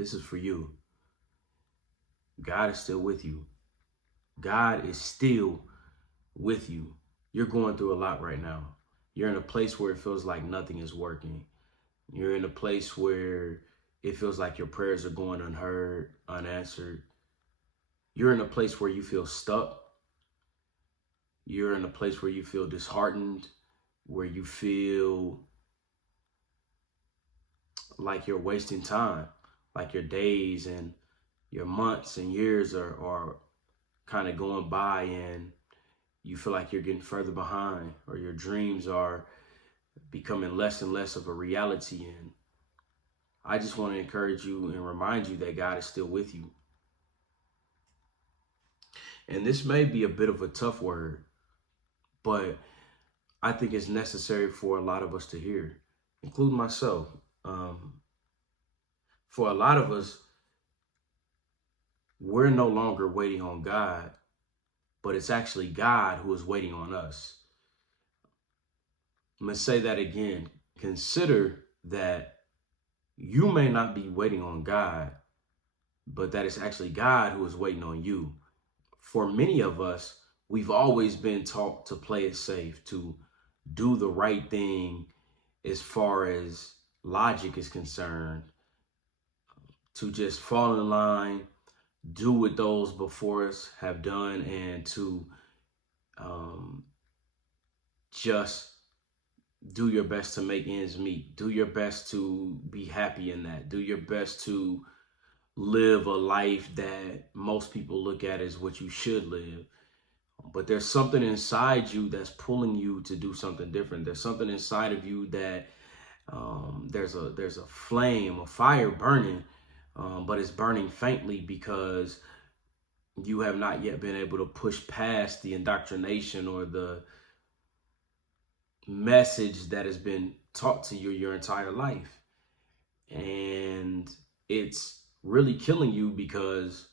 This is for you. God is still with you. God is still with you. You're going through a lot right now. You're in a place where it feels like nothing is working. You're in a place where it feels like your prayers are going unheard, unanswered. You're in a place where you feel stuck. You're in a place where you feel disheartened, where you feel like you're wasting time, like your days and your months and years are kind of going by, and you feel like you're getting further behind, or your dreams are becoming less and less of a reality. And I just want to encourage you and remind you that God is still with you. And this may be a bit of a tough word, but I think it's necessary for a lot of us to hear, including myself. Um, for a lot of us, we're no longer waiting on God, but it's actually God who is waiting on us. I'm going to say that again. Consider that you may not be waiting on God, but that it's actually God who is waiting on you. For many of us, we've always been taught to play it safe, to do the right thing as far as logic is concerned, to just fall in line, do what those before us have done, and to um, just do your best to make ends meet. Do your best to be happy in that. Do your best to live a life that most people look at as what you should live. But there's something inside you that's pulling you to do something different. There's something inside of you that there's a flame, a fire burning, but it's burning faintly because you have not yet been able to push past the indoctrination or the message that has been taught to you your entire life. And it's really killing you because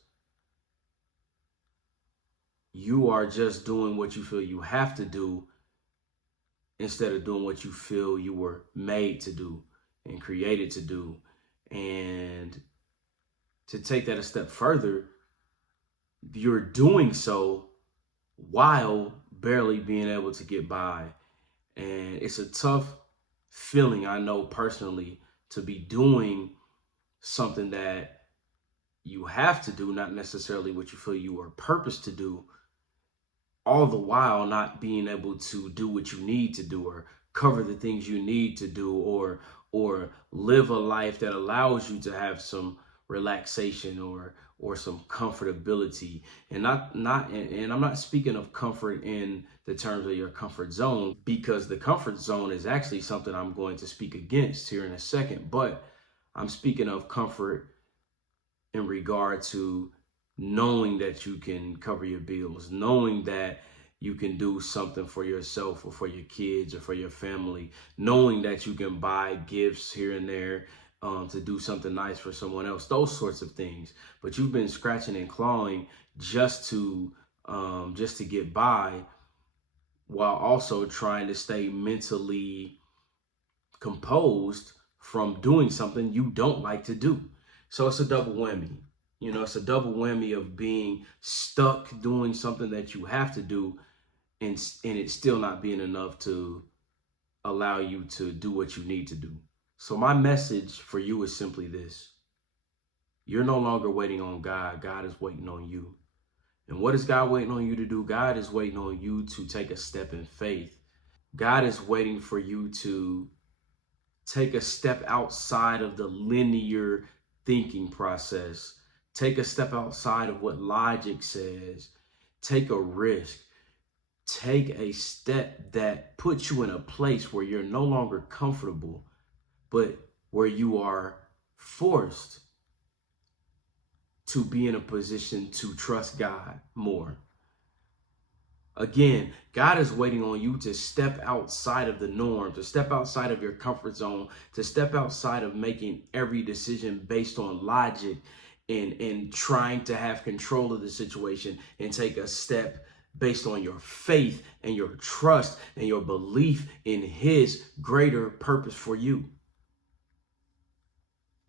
you are just doing what you feel you have to do instead of doing what you feel you were made to do and created to do. And to take that a step further, you're doing so while barely being able to get by. And it's a tough feeling, I know personally, to be doing something that you have to do, not necessarily what you feel you are purposed to do, all the while not being able to do what you need to do, or cover the things you need to do, or live a life that allows you to have some relaxation or some comfortability. And I'm not speaking of comfort in the terms of your comfort zone, because the comfort zone is actually something I'm going to speak against here in a second, but I'm speaking of comfort in regard to knowing that you can cover your bills, knowing that you can do something for yourself or for your kids or for your family, knowing that you can buy gifts here and there, to do something nice for someone else, those sorts of things. But you've been scratching and clawing just to get by, while also trying to stay mentally composed from doing something you don't like to do. So it's a double whammy. You know, it's a double whammy of being stuck doing something that you have to do, and it still not being enough to allow you to do what you need to do. So my message for you is simply this. You're no longer waiting on God. God is waiting on you. And what is God waiting on you to do? God is waiting on you to take a step in faith. God is waiting for you to take a step outside of the linear thinking process. Take a step outside of what logic says. Take a risk. Take a step that puts you in a place where you're no longer comfortable, but where you are forced to be in a position to trust God more. Again, God is waiting on you to step outside of the norm, to step outside of your comfort zone, to step outside of making every decision based on logic and trying to have control of the situation, and take a step based on your faith and your trust and your belief in His greater purpose for you.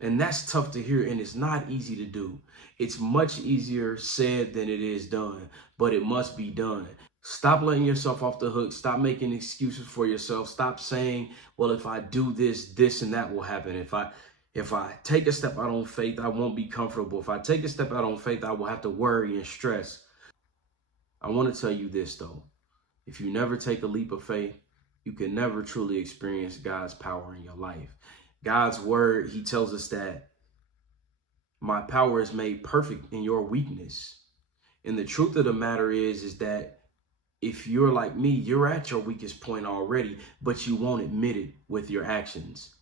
And that's tough to hear, and it's not easy to do. It's much easier said than it is done, but it must be done. Stop letting yourself off the hook. Stop making excuses for yourself. Stop saying, well, if I do this, this and that will happen. If I take a step out on faith, I won't be comfortable. If I take a step out on faith, I will have to worry and stress. I want to tell you this, though. If you never take a leap of faith, you can never truly experience God's power in your life. God's word, he tells us that my power is made perfect in your weakness. And the truth of the matter is that if you're like me, you're at your weakest point already, but you won't admit it with your actions.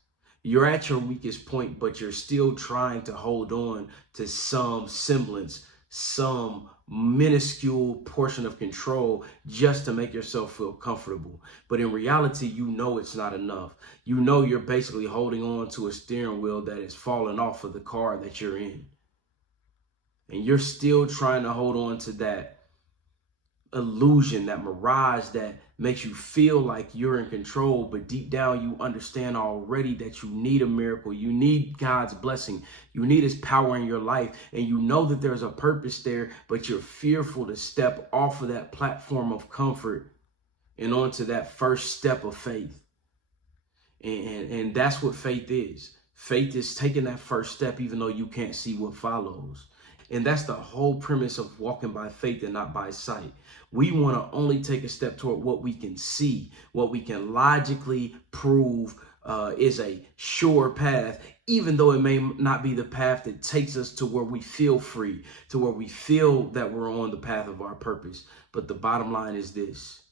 You're at your weakest point, but you're still trying to hold on to some semblance, some minuscule portion of control just to make yourself feel comfortable. But in reality, you know it's not enough. You know you're basically holding on to a steering wheel that is falling off of the car that you're in. And you're still trying to hold on to that illusion, that mirage that makes you feel like you're in control, but deep down you understand already that you need a miracle. You need God's blessing. You need his power in your life, and you know that there's a purpose there, but you're fearful to step off of that platform of comfort and onto that first step of faith. And that's what faith is. Faith is taking that first step even though you can't see what follows. And that's the whole premise of walking by faith and not by sight. We want to only take a step toward what we can see, what we can logically prove is a sure path, even though it may not be the path that takes us to where we feel free, to where we feel that we're on the path of our purpose. But the bottom line is this: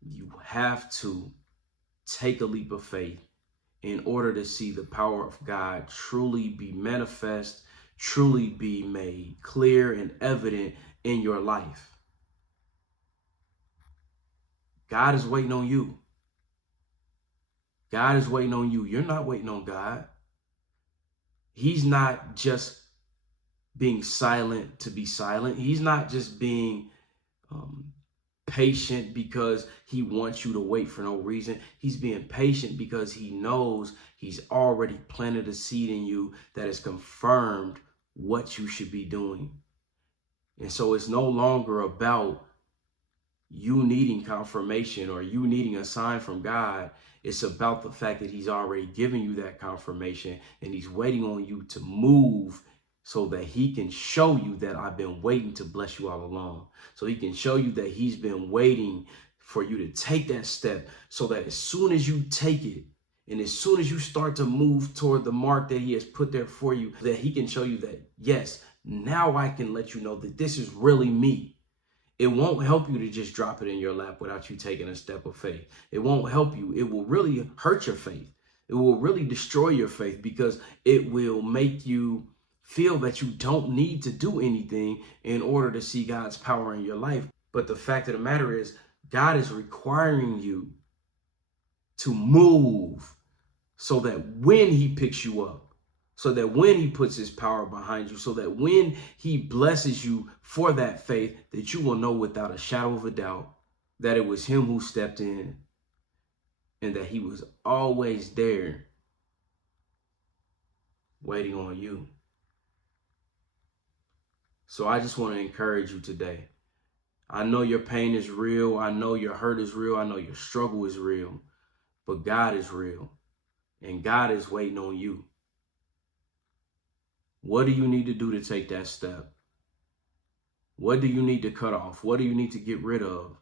you have to take a leap of faith in order to see the power of God truly be manifest, truly be made clear and evident in your life. God is waiting on you. God is waiting on you. You're not waiting on God. He's not just being silent to be silent. He's not just being patient because he wants you to wait for no reason. He's being patient because he knows he's already planted a seed in you that has confirmed what you should be doing. And so it's no longer about you needing confirmation or you needing a sign from God. It's about the fact that he's already given you that confirmation, and he's waiting on you to move so that he can show you that I've been waiting to bless you all along. So he can show you that he's been waiting for you to take that step, so that as soon as you take it, and as soon as you start to move toward the mark that he has put there for you, that he can show you that, yes, now I can let you know that this is really me. It won't help you to just drop it in your lap without you taking a step of faith. It won't help you. It will really hurt your faith. It will really destroy your faith, because it will make you feel that you don't need to do anything in order to see God's power in your life. But the fact of the matter is, God is requiring you to move so that when he picks you up, so that when he puts his power behind you, so that when he blesses you for that faith, that you will know without a shadow of a doubt that it was him who stepped in, and that he was always there waiting on you. So I just want to encourage you today. I know your pain is real. I know your hurt is real. I know your struggle is real. But God is real, and God is waiting on you. What do you need to do to take that step? What do you need to cut off? What do you need to get rid of?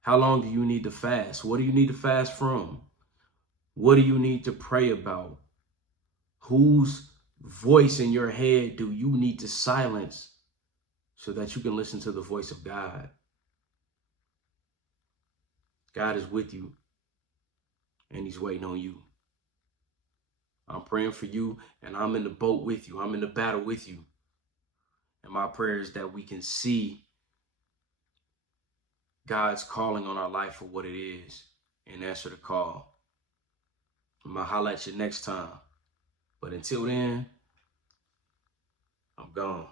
How long do you need to fast? What do you need to fast from? What do you need to pray about? Whose voice in your head do you need to silence so that you can listen to the voice of God? God is with you, and he's waiting on you. I'm praying for you, and I'm in the boat with you. I'm in the battle with you. And my prayer is that we can see God's calling on our life for what it is and answer the call. I'm going to holler at you next time. But until then, I'm gone.